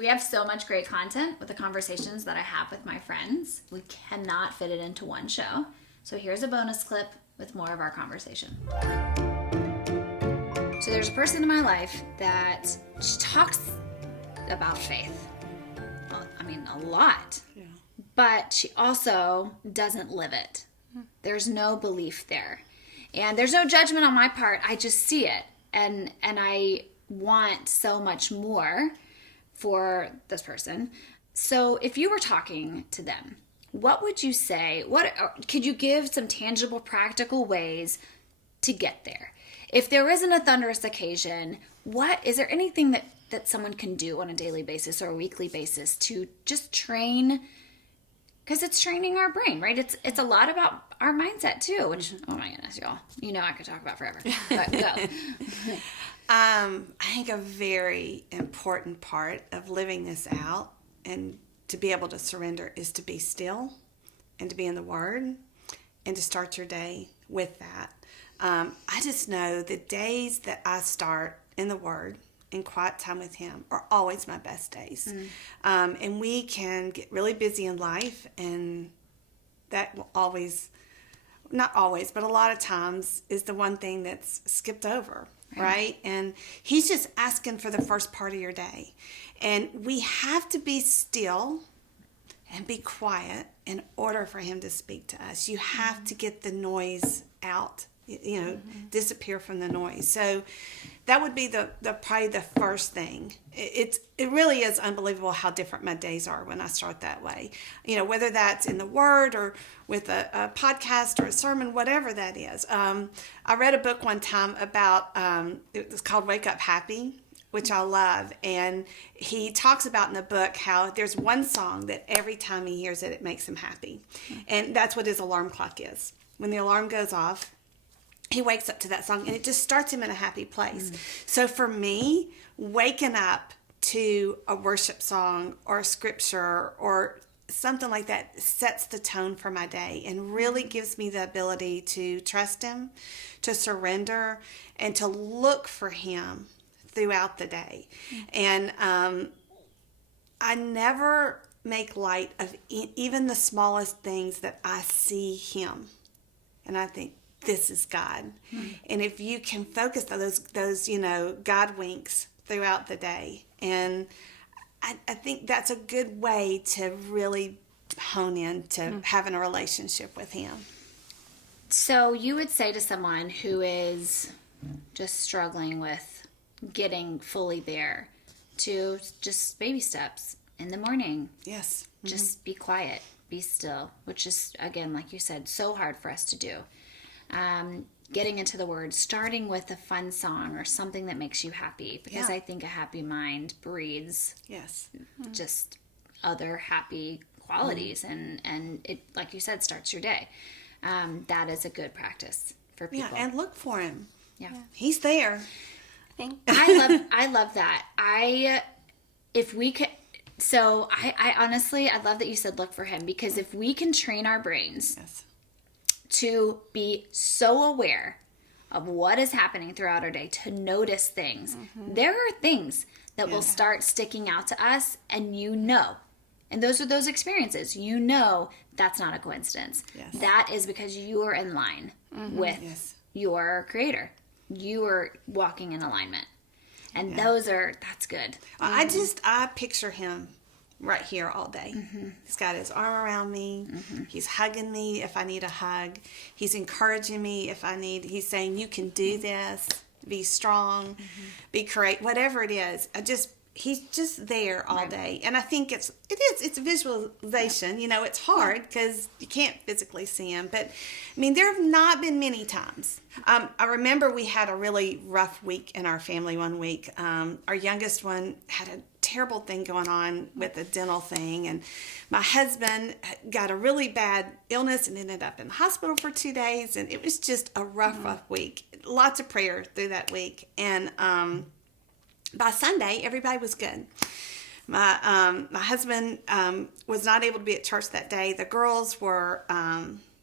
We have so much great content with the conversations that I have with my friends. We cannot fit it into one show. So here's a bonus clip with more of our conversation. So there's a person in my life that she talks about faith. I mean, a lot. Yeah. But she also doesn't live it. There's no belief there. And there's no judgment on my part. I just see it. And I want so much more for this person. So if you were talking to them, what would you say? Could you give some tangible, practical ways to get there? If there isn't a thunderous occasion, is there anything that someone can do on a daily basis or a weekly basis to just train? Because it's training our brain, right? It's a lot about our mindset too, which, oh my goodness, y'all. You know I could talk about forever, but go. I think a very important part of living this out and to be able to surrender is to be still and to be in the Word and to start your day with that. I just know the days that I start in the Word and quiet time with Him are always my best days. And we can get really busy in life, and that will always, not always, but a lot of times is the one thing that's skipped over, right? And He's just asking for the first part of your day. And we have to be still and be quiet in order for Him to speak to us. You have to get the noise out, disappear from the noise. So that would be the probably the first thing. It really is unbelievable how different my days are when I start that way. Whether that's in the Word or with a podcast or a sermon, whatever that is. I read a book one time about, it was called Wake Up Happy, which I love. And he talks about in the book how there's one song that every time he hears it, it makes him happy. And that's what his alarm clock is. When the alarm goes off, he wakes up to that song and it just starts him in a happy place. So for me, waking up to a worship song or a scripture or something like that sets the tone for my day and really gives me the ability to trust Him, to surrender, and to look for Him throughout the day. And I never make light of even the smallest things that I see Him. And I think, this is God. And if you can focus on those God winks throughout the day. And I think that's a good way to really hone in to having a relationship with Him. So you would say to someone who is just struggling with getting fully there to just baby steps in the morning. Yes. Just be quiet, be still, which is, again, like you said, so hard for us to do. Getting into the Word, starting with a fun song or something that makes you happy, because I think a happy mind breeds just other happy qualities, and it, like you said, starts your day. That is a good practice for people. Yeah, and look for Him. Yeah. He's there. I love that. If we could, so I honestly, I love that you said look for Him, because if we can train our brains to be so aware of what is happening throughout our day, to notice things, there are things that will start sticking out to us, and and those are those experiences. That's not a coincidence. Yes. That is because you are in line with your Creator. You are walking in alignment. And that's good. I picture Him right here all day. He's got His arm around me. He's hugging me if I need a hug. He's encouraging me if I need. He's saying, you can do this. Be strong. Be courageous. Whatever it is. He's just there all day. And I think it's a visualization. It's hard because you can't physically see Him. But, I mean, there have not been many times. I remember we had a really rough week in our family one week. Our youngest one had a terrible thing going on with a dental thing, and my husband got a really bad illness and ended up in the hospital for 2 days, and it was just a rough week. Lots of prayer through that week, and by Sunday everybody was good. My husband was not able to be at church that day. The girls were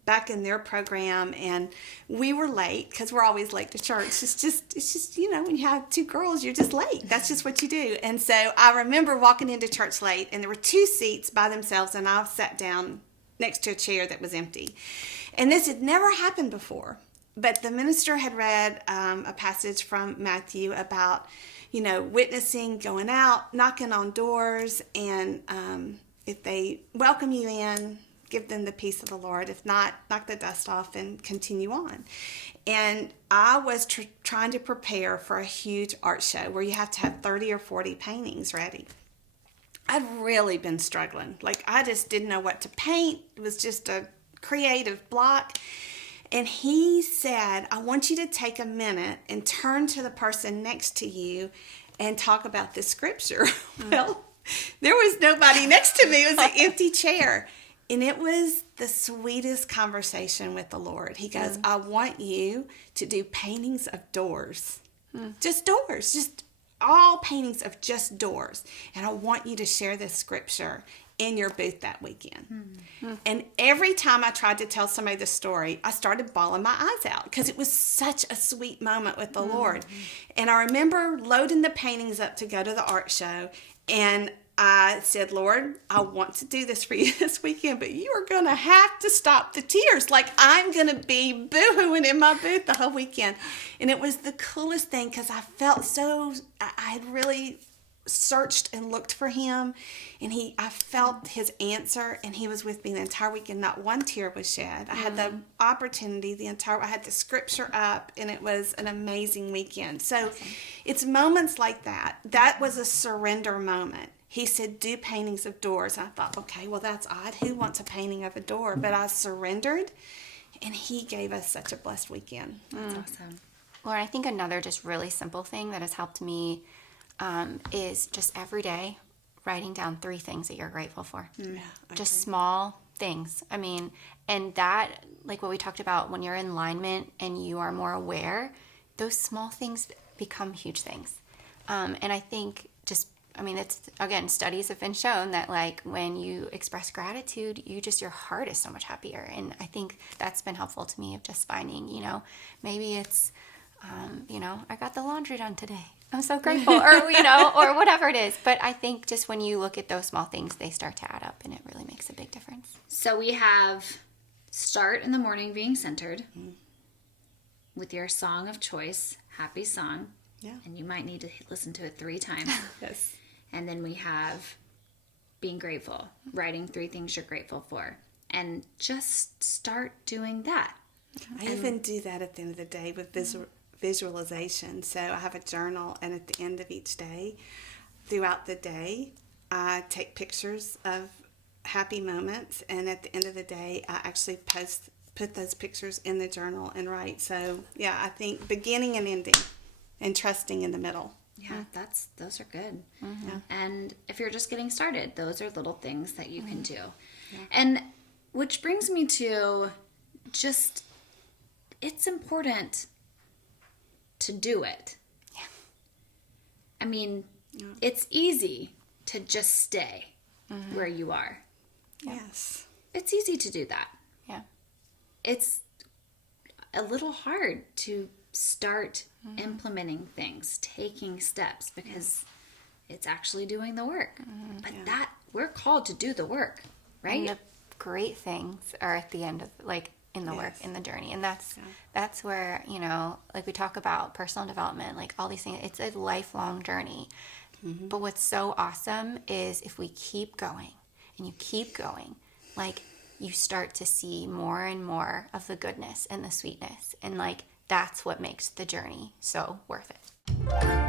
back in their program, and we were late because we're always late to church. It's just, you know, when you have two girls, you're just late. That's just what you do. And so I remember walking into church late, and there were two seats by themselves, and I sat down next to a chair that was empty. And this had never happened before. But the minister had read a passage from Matthew about, you know, witnessing, going out, knocking on doors, and if they welcome you in, give them the peace of the Lord. If not, knock the dust off and continue on. And I was trying to prepare for a huge art show where you have to have 30 or 40 paintings ready. I'd really been struggling. Like, I just didn't know what to paint. It was just a creative block. And he said, I want you to take a minute and turn to the person next to you and talk about this scripture. Well, there was nobody next to me. It was an empty chair. And it was the sweetest conversation with the Lord. He goes, I want you to do paintings of doors. Just doors. Just all paintings of just doors. And I want you to share this scripture in your booth that weekend. And every time I tried to tell somebody the story, I started bawling my eyes out because it was such a sweet moment with the Lord. And I remember loading the paintings up to go to the art show, and I said, Lord, I want to do this for you this weekend, but you are going to have to stop the tears. Like, I'm going to be boo-hooing in my booth the whole weekend. And it was the coolest thing because I felt I had really searched and looked for him, and I felt his answer, and he was with me the entire weekend. Not one tear was shed. I had the opportunity I had the scripture up, and it was an amazing weekend. So it's moments like that. That was a surrender moment. He said, do paintings of doors. And I thought, okay, well, that's odd. Who wants a painting of a door? But I surrendered, and he gave us such a blessed weekend. That's awesome. Lauren, I think another just really simple thing that has helped me is just every day writing down 3 things that you're grateful for. Just small things. I mean, and that, like what we talked about, when you're in alignment and you are more aware, those small things become huge things. And I think it's, again, studies have been shown that, like, when you express gratitude, your heart is so much happier. And I think that's been helpful to me of just finding, maybe it's, I got the laundry done today. I'm so grateful, or, or whatever it is. But I think just when you look at those small things, they start to add up, and it really makes a big difference. So we have start in the morning being centered with your song of choice, happy song. Yeah. And you might need to listen to it 3 times. Yes. And then we have being grateful, writing 3 things you're grateful for. And just start doing that. I even do that at the end of the day with visualization. So I have a journal, and at the end of each day, throughout the day, I take pictures of happy moments. And at the end of the day, I actually put those pictures in the journal and write. So, yeah, I think beginning and ending and trusting in the middle. Yeah, those are good. Yeah. And if you're just getting started, those are little things that you can do. Yeah. And which brings me to just, it's important to do it. Yeah. I mean, it's easy to just stay where you are. Yes. It's easy to do that. Yeah. It's a little hard to start implementing things, taking steps, because it's actually doing the work. But that we're called to do the work, right? And the great things are at the end of, like, in the work, in the journey. And that's where, like we talk about personal development, like all these things, it's a lifelong journey. But what's so awesome is if we keep going and you keep going, like, you start to see more and more of the goodness and the sweetness. And, like, that's what makes the journey so worth it.